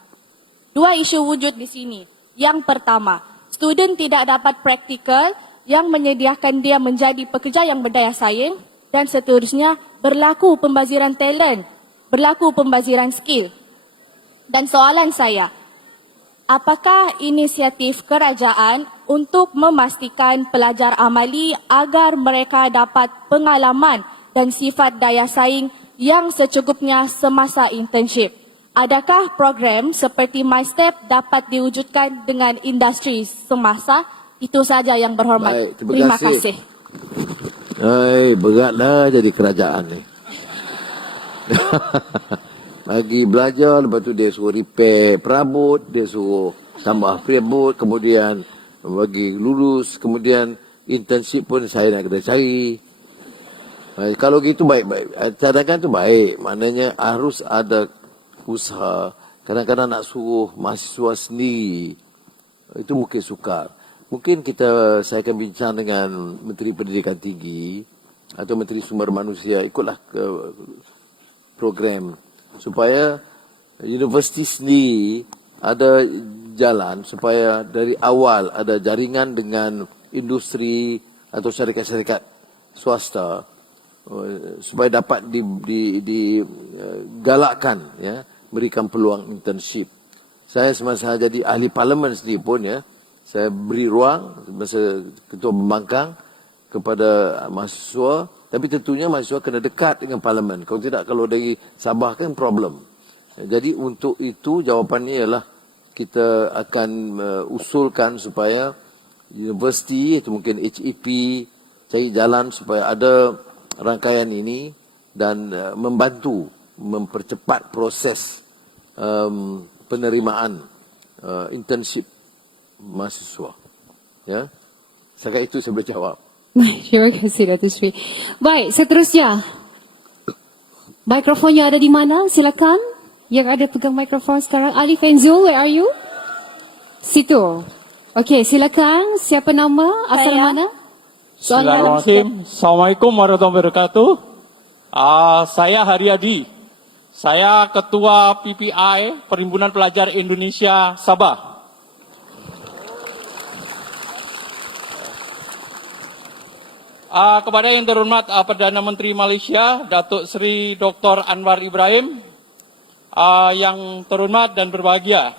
Dua isu wujud di sini. Yang pertama, student tidak dapat praktikal yang menyediakan dia menjadi pekerja yang berdaya saing dan seterusnya berlaku pembaziran talent, berlaku pembaziran skill. Dan soalan saya, apakah inisiatif kerajaan untuk memastikan pelajar amali agar mereka dapat pengalaman dan sifat daya saing yang secukupnya semasa internship? Adakah program seperti MyStep dapat diwujudkan dengan industri semasa? Itu saja yang berhormat. Baik, terima kasih. Beratlah jadi kerajaan ni. Bagi belajar, lepas tu dia suruh repair perabot, dia suruh tambah perabot, kemudian bagi lulus, kemudian internship pun saya nak kena cari. Kalau gitu baik-baik. Cadangan tu baik, maknanya harus ada usaha. Kadang-kadang nak suruh mahasiswa sendiri, itu mungkin sukar. Mungkin saya akan bincang dengan Menteri Pendidikan Tinggi atau Menteri Sumber Manusia, ikutlah ke program supaya universiti sendiri ada jalan supaya dari awal ada jaringan dengan industri atau syarikat-syarikat swasta supaya dapat digalakkan ya, berikan peluang internship. Saya semasa jadi ahli parlimen sendiri pun ya, saya beri ruang masa ketua pembangkang kepada mahasiswa, tapi tentunya mahasiswa kena dekat dengan parlimen. Kalau tidak, kalau dari Sabah kan problem. Jadi untuk itu jawapannya ialah kita akan usulkan supaya universiti atau mungkin HEP cari jalan supaya ada rangkaian ini dan membantu mempercepat proses penerimaan internship mahasiswa. Ya, setakat itu saya boleh jawab. Terima kasih Datuk Seri. Baik, seterusnya. Mikrofonnya ada di mana? Silakan. Yang ada pegang mikrofon sekarang. Ali Fenzul, where are you? Situ. Okey, silakan. Siapa nama? Asal mana? Bismillahirrahmanirrahim. Assalamualaikum warahmatullahi wabarakatuh. Saya Haryadi. Saya Ketua PPI, Perhimpunan Pelajar Indonesia Sabah. Kepada yang terhormat Perdana Menteri Malaysia, Datuk Seri Dr. Anwar Ibrahim, yang terhormat dan berbahagia,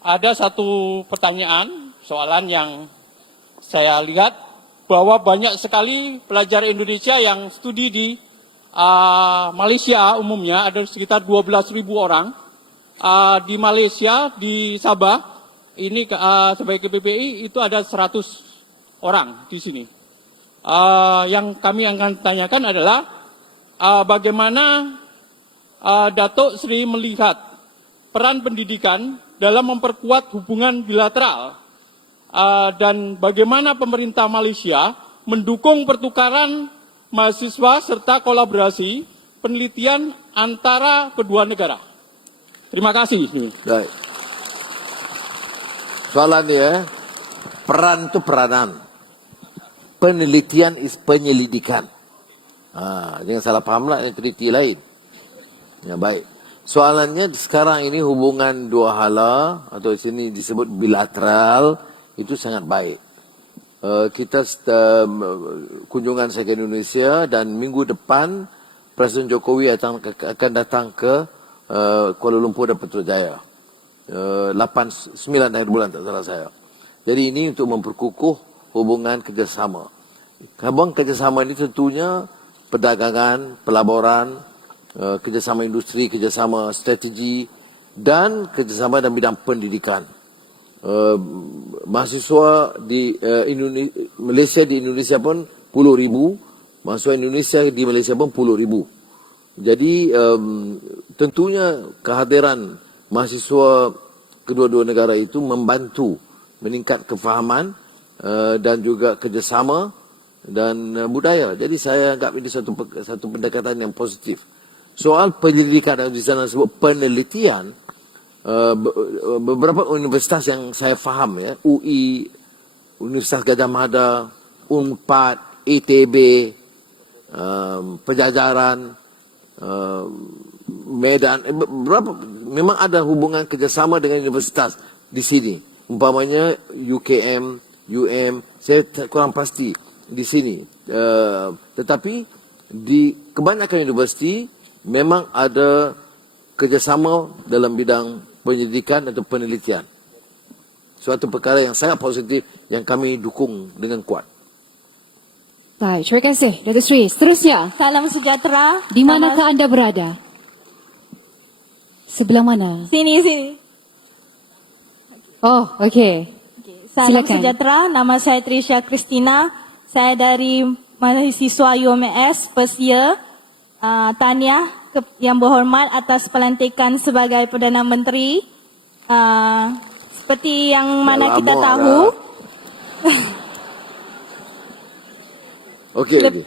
ada satu pertanyaan, soalan yang saya lihat bahwa banyak sekali pelajar Indonesia yang studi di Malaysia umumnya, ada sekitar 12.000 orang. Di Malaysia, di Sabah, ini sebagai KPPI itu ada 100 orang di sini. Yang kami akan tanyakan adalah bagaimana Datuk Seri melihat peran pendidikan dalam memperkuat hubungan bilateral dan bagaimana pemerintah Malaysia mendukung pertukaran mahasiswa serta kolaborasi penelitian antara kedua negara. Terima kasih. Baik. Soalan dia, peran itu peranan. Penelitian is penyelidikan. Jangan salah paham lah, teliti lain. Ya, baik. Soalannya sekarang ini hubungan dua hala atau di sini disebut bilateral itu sangat baik. Kita kunjungan saya ke Indonesia dan minggu depan Presiden Jokowi akan datang ke Kuala Lumpur dan Putrajaya. 9 akhir bulan tak salah saya. Jadi ini untuk memperkukuh hubungan kerjasama. Hubungan kerjasama ini tentunya perdagangan, pelaburan, kerjasama industri, kerjasama strategi dan kerjasama dalam bidang pendidikan. Mahasiswa di Malaysia di Indonesia pun 10,000, mahasiswa Indonesia di Malaysia pun 10,000. Jadi tentunya kehadiran mahasiswa kedua-dua negara itu membantu meningkat kefahaman dan juga kerjasama dan budaya. Jadi saya anggap ini satu pendekatan yang positif. Soal penyelidikan di sana disebut penelitian, beberapa universitas yang saya faham ya, UI, Universitas Gadjah Mada, UNPAD, ITB, Pejajaran, Medan, berapa memang ada hubungan kerjasama dengan universitas di sini. Umpamanya UKM, UM, saya kurang pasti di sini. Tetapi di kebanyakan universiti memang ada kerjasama dalam bidang pendidikan atau penelitian. Suatu perkara yang sangat positif yang kami dukung dengan kuat. Baik, terima kasih Datuk Seri. Seterusnya, Salam sejahtera. di manakah anda berada? Sebelah mana? Sini. Oh, okey. Salam Silakan. sejahtera. Nama saya Trisha Christina. Saya dari mahasiswa UMS first year. Tahniah yang berhormat atas pelantikan sebagai Perdana Menteri. Seperti yang mana kita tahu. Okey.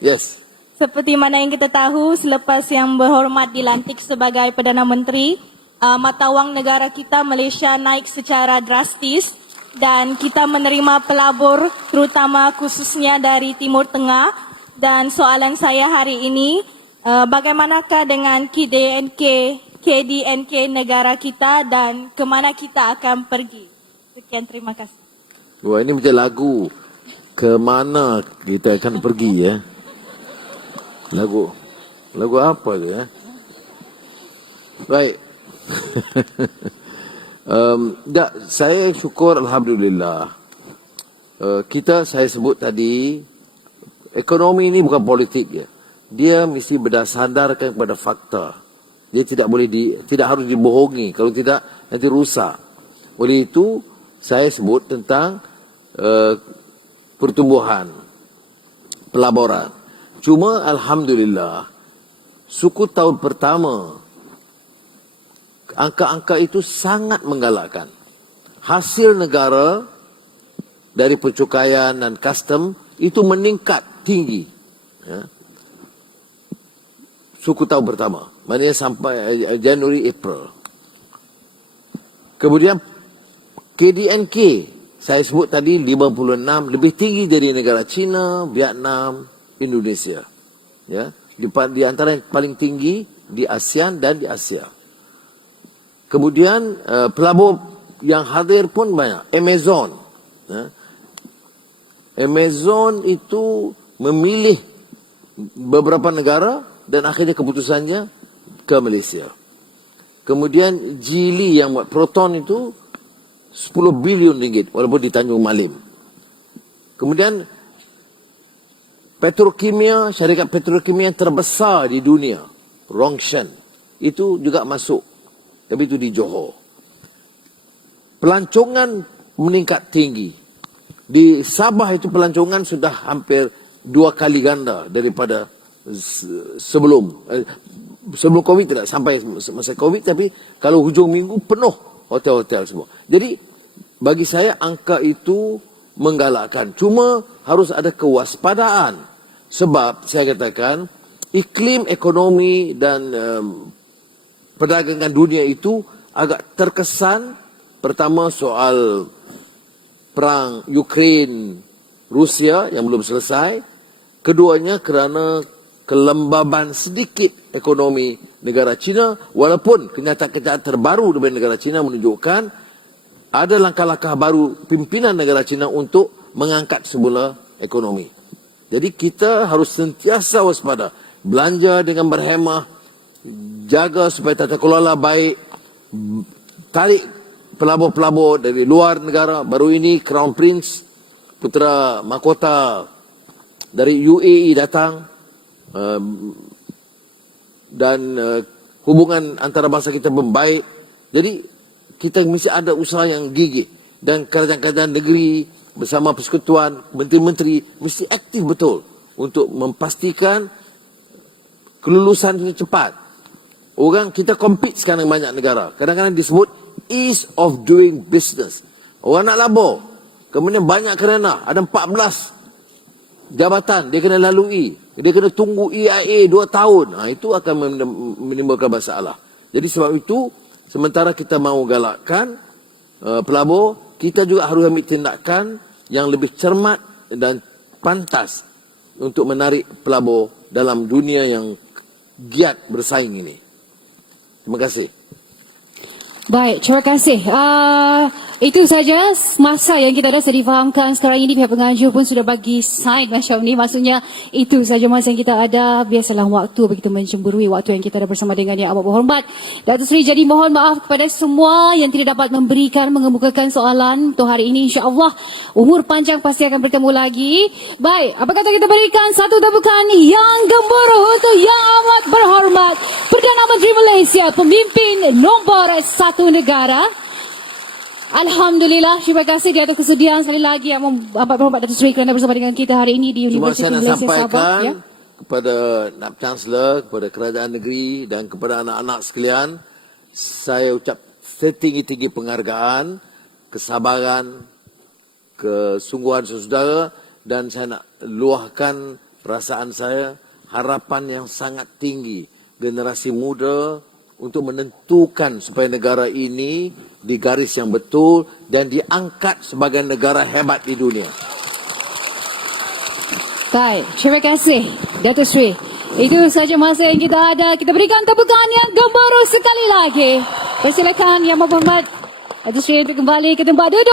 Yes. Seperti mana yang kita tahu, selepas yang berhormat dilantik sebagai Perdana Menteri, mata wang negara kita Malaysia naik secara drastis dan kita menerima pelabur terutama khususnya dari Timur Tengah. Dan soalan saya hari ini, bagaimanakah dengan KDNK negara kita dan ke mana kita akan pergi? Sekian, terima kasih. Wah, ini macam lagu. Ke mana kita akan pergi ya? Lagu apa tu ya? Baik. Saya syukur alhamdulillah. Saya sebut tadi ekonomi ini bukan politik ya. Dia mesti berdasarkan kepada fakta. Dia tidak harus dibohongi. Kalau tidak nanti rusak. Oleh itu saya sebut tentang pertumbuhan, pelaburan. Cuma alhamdulillah suku tahun pertama angka-angka itu sangat menggalakkan. Hasil negara dari pencukaian dan custom itu meningkat tinggi. Ya. Suku tahun pertama, maknanya sampai Januari, April. Kemudian KDNK saya sebut tadi 56, lebih tinggi dari negara China, Vietnam, Indonesia. Ya, di antara yang paling tinggi di ASEAN dan di Asia. Kemudian pelabur yang hadir pun banyak. Amazon Amazon itu memilih beberapa negara dan akhirnya keputusannya ke Malaysia. Kemudian Geely yang buat Proton itu 10 bilion ringgit walaupun di Tanjung Malim. Kemudian petrokimia, syarikat petrokimia yang terbesar di dunia, Rongshan, itu juga masuk. Tapi itu di Johor. Pelancongan meningkat tinggi. Di Sabah itu pelancongan sudah hampir 2 kali ganda daripada sebelum Covid, tidak sampai masa Covid, tapi kalau hujung minggu penuh hotel-hotel semua. Jadi bagi saya angka itu menggalakkan. Cuma harus ada kewaspadaan. Sebab saya katakan iklim ekonomi dan perdagangan dunia itu agak terkesan. Pertama soal perang Ukraine Rusia yang belum selesai. Keduanya kerana kelembaban sedikit ekonomi negara China, walaupun kenyataan-kenyataan terbaru dari negara China menunjukkan ada langkah-langkah baru pimpinan negara China untuk mengangkat semula ekonomi. Jadi kita harus sentiasa waspada, belanja dengan berhemah, jaga supaya tata kelola baik, tarik pelabur-pelabur dari luar negara. Baru ini Crown Prince, putera mahkota dari UAE datang, dan hubungan antara bangsa kita membaik. Jadi kita mesti ada usaha yang gigih, dan kerajaan-kerajaan negeri bersama persekutuan, menteri-menteri mesti aktif betul untuk memastikan kelulusan ini cepat. Orang kita compete sekarang banyak negara. Kadang-kadang disebut ease of doing business. Orang nak labur, kemudian banyak kerana ada 14 jabatan dia kena lalui. Dia kena tunggu EIA 2 tahun. Itu akan menimbulkan masalah. Jadi sebab itu, sementara kita mahu galakkan pelabur, kita juga harus ambil tindakan yang lebih cermat dan pantas untuk menarik pelabur dalam dunia yang giat bersaing ini. Terima kasih. Baik, terima kasih. Itu saja masa yang kita dah difahamkan. Sekarang ini pihak pengajuh pun sudah bagi sign macam ni. Maksudnya itu saja masa yang kita ada. Biasalah waktu begitu mencemburui waktu yang kita ada bersama dengan Yang Amat Berhormat Datuk Seri. Jadi mohon maaf kepada semua yang tidak dapat memberikan, mengemukakan soalan untuk hari ini. InsyaAllah umur panjang pasti akan bertemu lagi. Baik, apa kata kita berikan satu tepukan yang gemuruh untuk Yang Amat Berhormat Perdana Menteri Malaysia, pemimpin nombor 1 negara. Alhamdulillah, terima kasih di atas kesediaan sekali lagi Yang Amat Berhormat Datuk Seri kerana bersama dengan kita hari ini di Universiti Malaysia Sabah. Cuma saya nak sampaikan kepada Nab Chancellor, kepada kerajaan negeri dan kepada anak-anak sekalian, saya ucap setinggi-tinggi penghargaan, kesabaran, kesungguhan saudara, dan saya nak luahkan perasaan saya, harapan yang sangat tinggi generasi muda untuk menentukan supaya negara ini di garis yang betul dan diangkat sebagai negara hebat di dunia. Baik, terima kasih Datuk Seri. Itu saja masa yang kita ada. Kita berikan tepukan yang gemuruh sekali lagi. Persilakan Yang Amat Berhormat Datuk Seri untuk kembali ke tempat duduk.